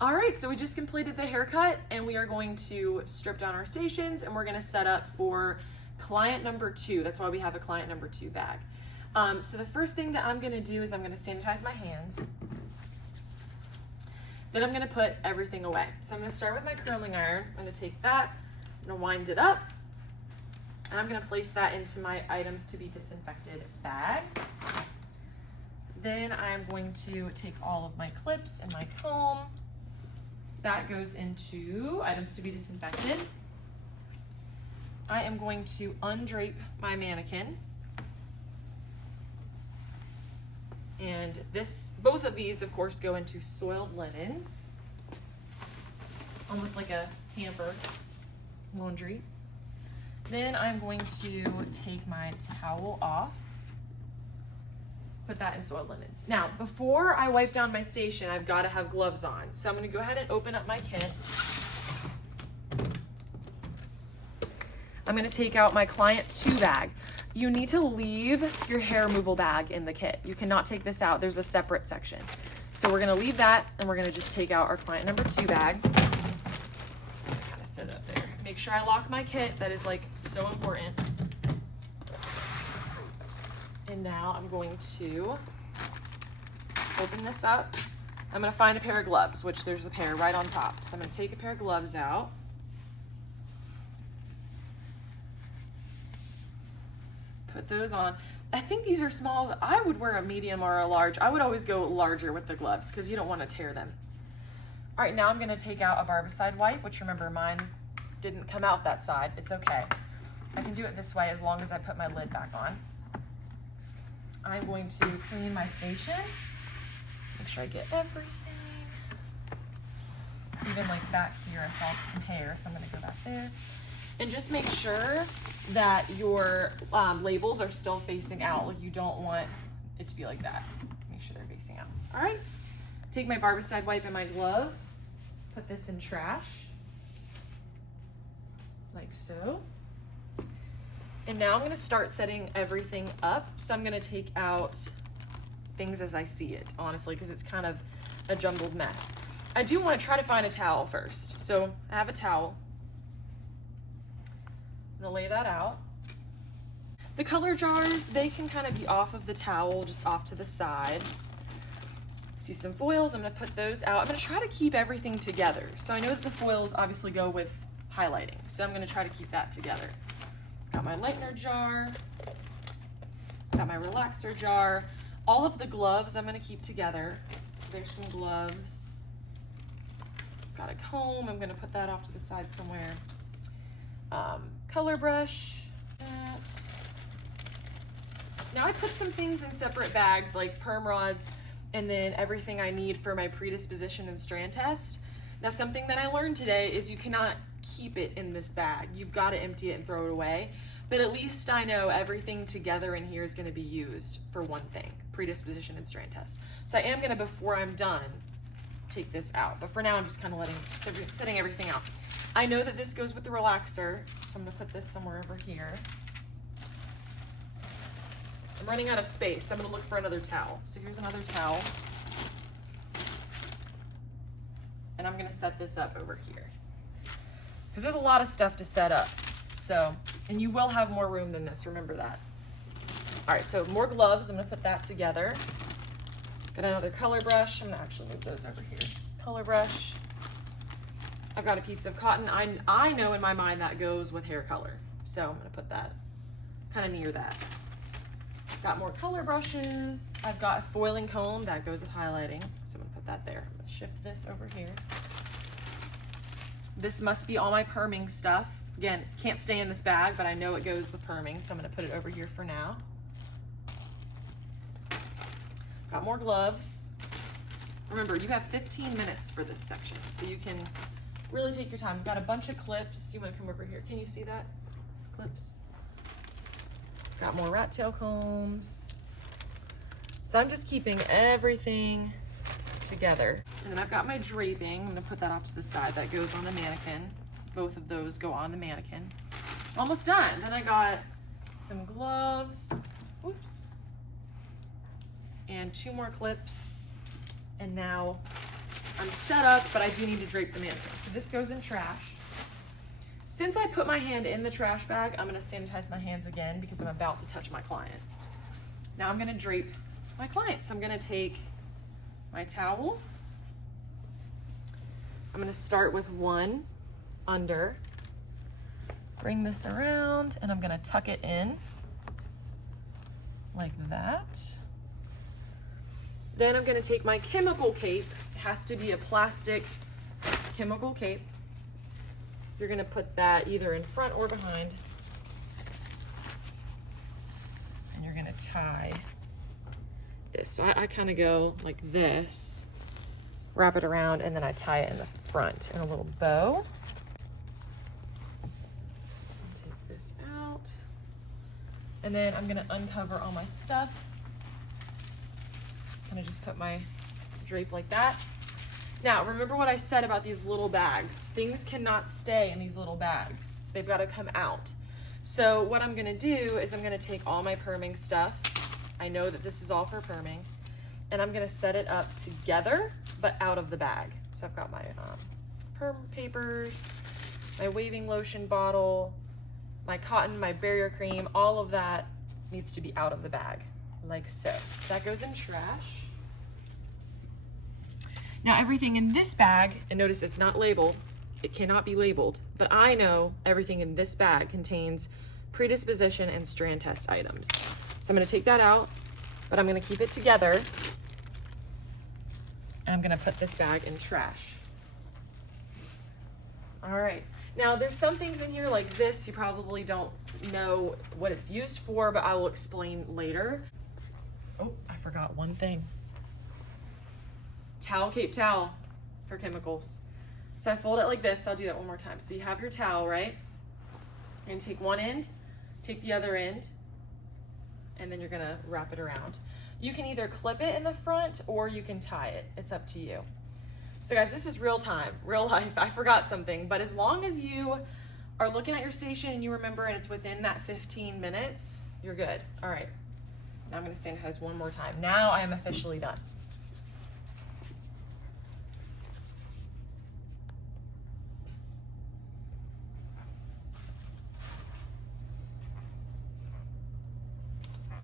All right, so we just completed the haircut and we are going to strip down our stations and we're gonna set up for client number 2. That's why we have a client number 2 bag. So the first thing that I'm gonna do is I'm gonna sanitize my hands. Then I'm gonna put everything away. So I'm gonna start with my curling iron. I'm gonna take that, I'm gonna wind it up, and I'm gonna place that into my items to be disinfected bag. Then I'm going to take all of my clips and my comb. That goes into items to be disinfected. I am going to undrape my mannequin. And both of these, of course, go into soiled linens. Almost like a hamper laundry. Then I'm going to take my towel off. Put that in soiled linens. Now, before I wipe down my station, I've got to have gloves on. So I'm going to go ahead and open up my kit. I'm going to take out my client 2 bag. You need to leave your hair removal bag in the kit. You cannot take this out. There's a separate section. So we're going to leave that and we're going to just take out our client number 2 bag. Just going to kind of sit up there. Make sure I lock my kit. That is like so important. And now I'm going to open this up. I'm going to find a pair of gloves, which there's a pair right on top. So I'm going to take a pair of gloves out. Put those on. I think these are small. I would wear a medium or a large. I would always go larger with the gloves because you don't want to tear them. All right, now I'm going to take out a barbicide wipe, which remember mine didn't come out that side. It's okay. I can do it this way as long as I put my lid back on. I'm going to clean my station. Make sure I get everything. Even like back here, I saw some hair, so I'm going to go back there. And just make sure that your labels are still facing out. Like you don't want it to be like that. Make sure they're facing out. All right. Take my barbicide wipe and my glove. Put this in trash. Like so. And now I'm going to start setting everything up. So I'm going to take out things as I see it, honestly, because it's kind of a jumbled mess. I do want to try to find a towel first. So I have a towel. I'm going to lay that out. The color jars, they can kind of be off of the towel, just off to the side. See some foils, I'm going to put those out. I'm going to try to keep everything together. So I know that the foils obviously go with highlighting. So I'm going to try to keep that together. Got my lightener jar, got my relaxer jar. All of the gloves I'm going to keep together. So there's some gloves. Got a comb, I'm going to put that off to the side somewhere. Color brush. That. Now I put some things in separate bags like perm rods and then everything I need for my predisposition and strand test. Now something that I learned today is you cannot keep it in this bag. You've got to empty it and throw it away. But at least I know everything together in here is going to be used for one thing, predisposition and strand test. So I am going to, before I'm done, take this out. But for now, I'm just kind of setting everything out. I know that this goes with the relaxer, so I'm going to put this somewhere over here. I'm running out of space, so I'm going to look for another towel. So here's another towel. And I'm going to set this up over here. Because there's a lot of stuff to set up. So, and you will have more room than this, remember that. All right, so more gloves, I'm gonna put that together. Got another color brush, I'm gonna actually move those over here. Color brush. I've got a piece of cotton. I know in my mind that goes with hair color. So I'm gonna put that kind of near that. Got more color brushes. I've got a foiling comb that goes with highlighting. So I'm gonna put that there. I'm gonna shift this over here. This must be all my perming stuff. Again, can't stay in this bag, but I know it goes with perming, so I'm going to put it over here for now. Got more gloves. Remember, you have 15 minutes for this section, so you can really take your time. Got a bunch of clips. You want to come over here. Can you see that? Clips. Got more rat tail combs. So I'm just keeping everything together. And then I've got my draping. I'm going to put that off to the side. That goes on the mannequin. Both of those go on the mannequin. Almost done. Then I got some gloves.'Oops. And 2 more clips. And now I'm set up, but I do need to drape the mannequin. So this goes in trash. Since I put my hand in the trash bag, I'm gonna sanitize my hands again because I'm about to touch my client. Now I'm gonna drape my client. So I'm gonna take my towel. I'm gonna start with one under, bring this around, and I'm gonna tuck it in like that. Then I'm gonna take my chemical cape. It has to be a plastic chemical cape. You're gonna put that either in front or behind. And you're gonna tie this. So I kind of go like this, wrap it around, and then I tie it in the front in a little bow. Take this out. And then I'm gonna uncover all my stuff. Kind of just put my drape like that. Now, remember what I said about these little bags. Things cannot stay in these little bags, so they've got to come out. So what I'm gonna do is I'm gonna take all my perming stuff. I know that this is all for perming, and I'm gonna set it up together, but out of the bag. So I've got my perm papers, my waving lotion bottle, my cotton, my barrier cream, all of that needs to be out of the bag, like so. That goes in trash. Now everything in this bag, and notice it's not labeled, it cannot be labeled, but I know everything in this bag contains predisposition and strand test items. So I'm gonna take that out, but I'm gonna keep it together, and I'm gonna put this bag in trash. All right, now there's some things in here like this, you probably don't know what it's used for, but I will explain later. Oh, I forgot one thing. Towel cape towel for chemicals. So I fold it like this. So I'll do that one more time. So you have your towel, right? You're gonna take one end, take the other end, and then you're gonna wrap it around. You can either clip it in the front or you can tie it. It's up to you. So guys, this is real time, real life. I forgot something, but as long as you are looking at your station and you remember and it's within that 15 minutes, you're good. All right, now I'm gonna sanitize one more time. Now I am officially done.